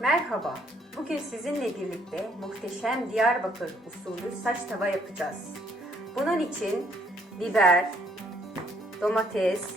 Merhaba. Bugün sizinle birlikte muhteşem Diyarbakır usulü saç tava yapacağız. Bunun için biber, domates,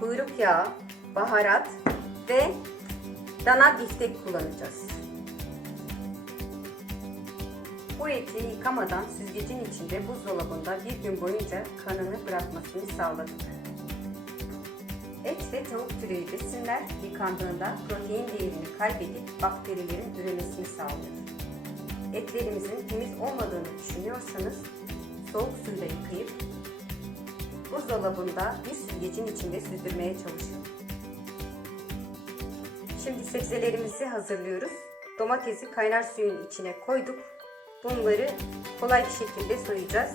kuyruk yağı, baharat ve dana biftek kullanacağız. Bu eti yıkamadan süzgecin içinde buzdolabında bir gün boyunca kanını bırakmasını sağladık. Et ve tavuk türevi besinler yıkandığında protein değerini kaybedip bakterilerin üremesini sağlıyor. Etlerimizin temiz olmadığını düşünüyorsanız soğuk suyla yıkayıp buzdolabında bir süzgecin içinde süzdürmeye çalışın. Şimdi sebzelerimizi hazırlıyoruz. Domatesi kaynar suyun içine koyduk. Bunları kolay bir şekilde soyacağız.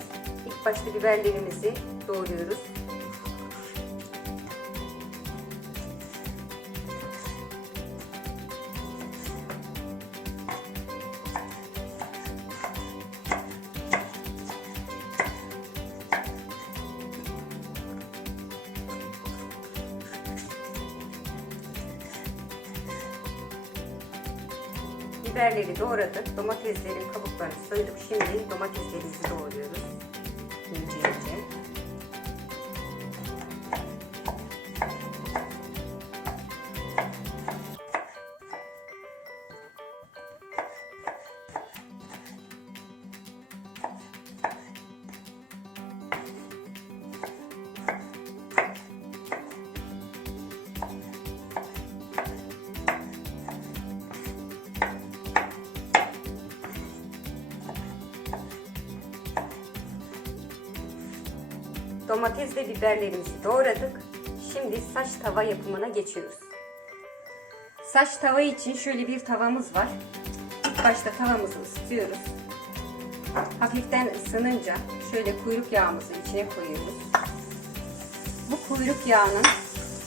İlk başta biberlerimizi doğruyoruz. Biberleri doğradık. Domateslerin kabuklarını soyduk. Şimdi domateslerimizi doğruyoruz. Domates ve biberlerimizi doğradık. Şimdi saç tava yapımına geçiyoruz. Saç tava için şöyle bir tavamız var. İlk başta tavamızı ısıtıyoruz. Hafiften ısınınca şöyle kuyruk yağımızı içine koyuyoruz. Bu kuyruk yağının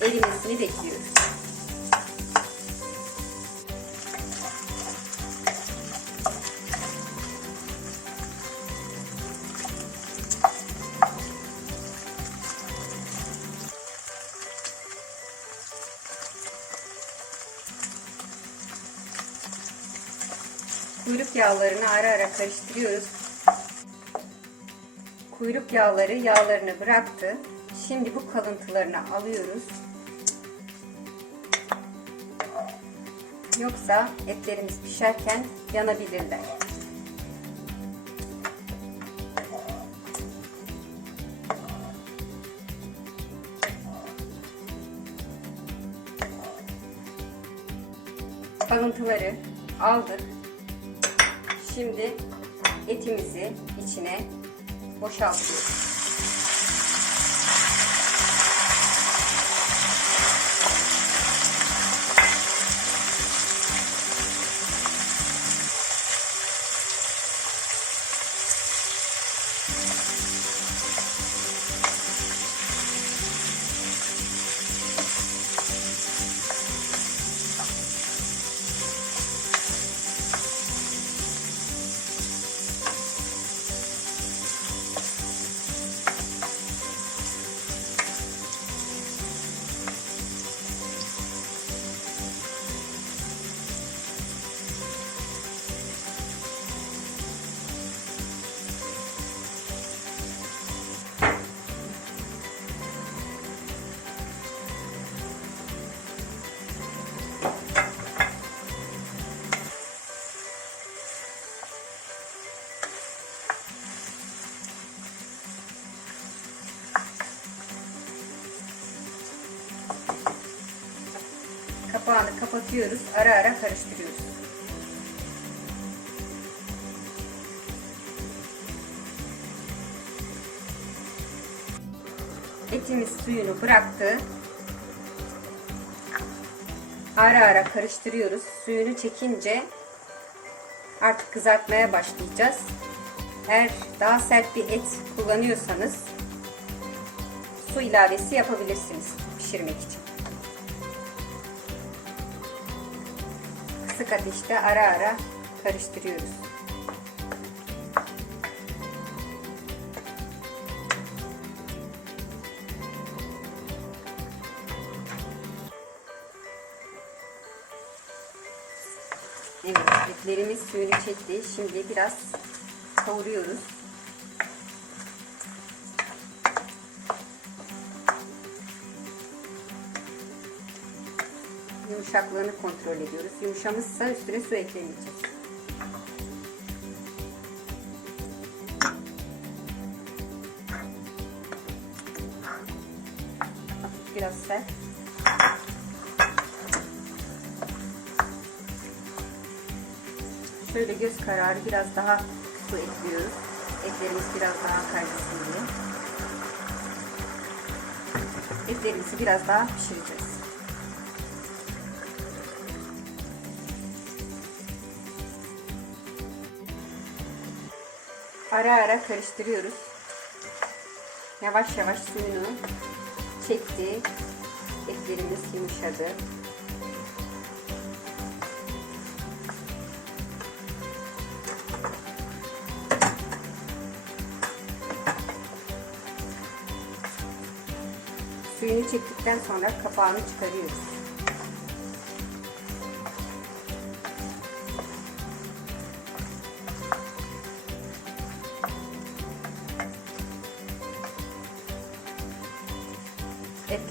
erimesini bekliyoruz. Yağlarını ara ara karıştırıyoruz. Kuyruk yağları yağlarını bıraktı. Şimdi bu kalıntılarını alıyoruz. Yoksa etlerimiz pişerken yanabilirler. Kalıntıları aldık. Şimdi etimizi içine boşaltıyoruz. Kapağını kapatıyoruz. Ara ara karıştırıyoruz. Etimiz suyunu bıraktı. Ara ara karıştırıyoruz. Suyunu çekince artık kızartmaya başlayacağız. Eğer daha sert bir et kullanıyorsanız su ilavesi yapabilirsiniz pişirmek için. Kısık ateşte ara ara karıştırıyoruz. Evet, etlerimiz suyunu çekti. Şimdi biraz kavuruyoruz. Yumuşaklığını kontrol ediyoruz. Yumuşamışsa üstüne su eklemeyeceğiz. Biraz sert. Şöyle göz kararı biraz daha su ekliyoruz. Etlerimiz biraz daha kaynasın diye. Etlerimizi biraz daha pişireceğiz. Ara ara karıştırıyoruz. Yavaş yavaş suyunu çekti. Etlerimiz yumuşadı. Suyunu çektikten sonra kapağını çıkarıyoruz.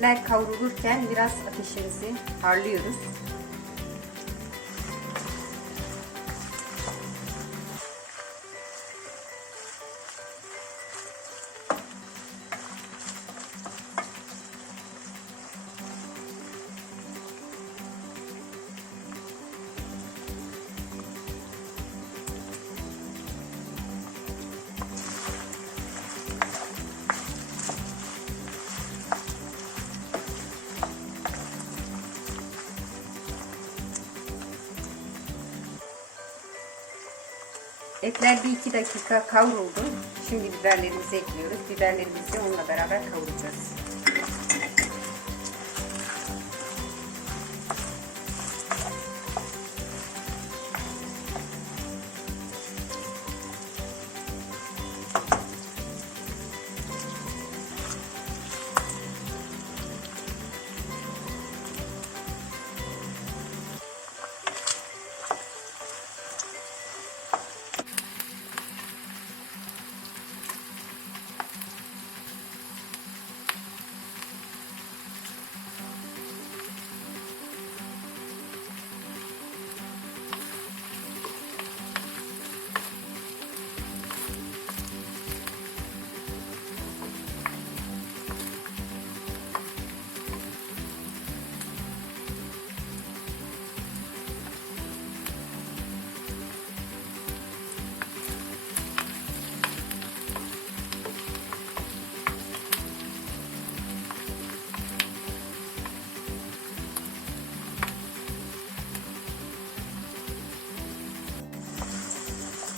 Etler kavrulurken biraz ateşimizi harlıyoruz. Etler bir iki dakika kavruldu. Şimdi biberlerimizi ekliyoruz. Biberlerimizi onunla beraber kavuracağız.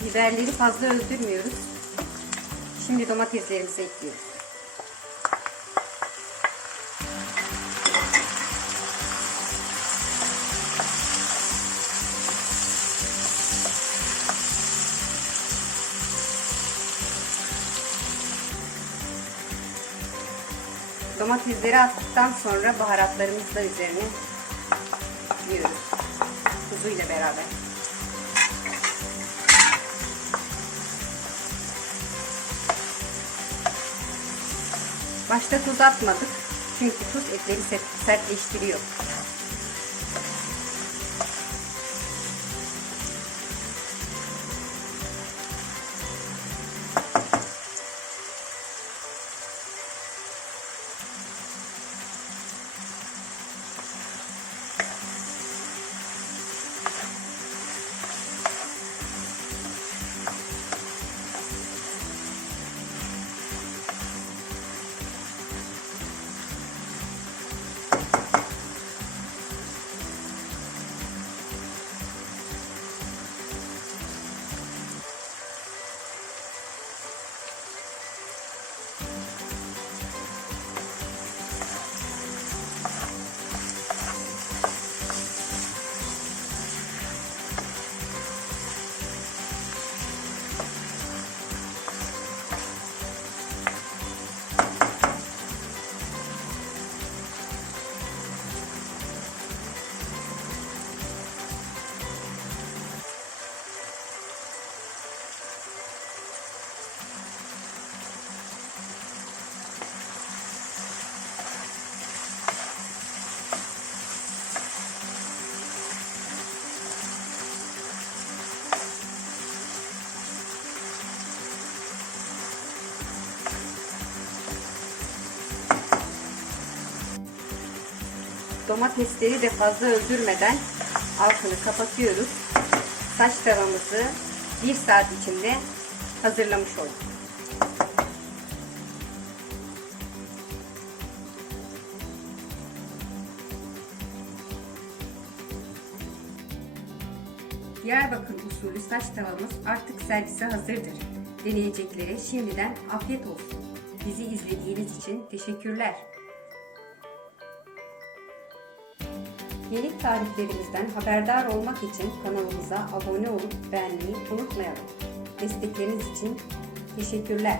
Biberleri fazla öldürmüyoruz. Şimdi domateslerimizi ekliyoruz. Domatesleri attıktan sonra baharatlarımızı da üzerine ekliyoruz. Tuzuyla beraber. Başta tuz atmadık. Çünkü tuz etleri sertleştiriyor. Domatesleri de fazla öldürmeden altını kapatıyoruz. Saç tavamızı bir saat içinde hazırlamış olduk. Diyarbakır usulü saç tavamız artık servise hazırdır. Deneyeceklere şimdiden afiyet olsun. Bizi izlediğiniz için teşekkürler. Yeni tariflerimizden haberdar olmak için kanalımıza abone olup beğenmeyi unutmayalım. Destekleriniz için teşekkürler.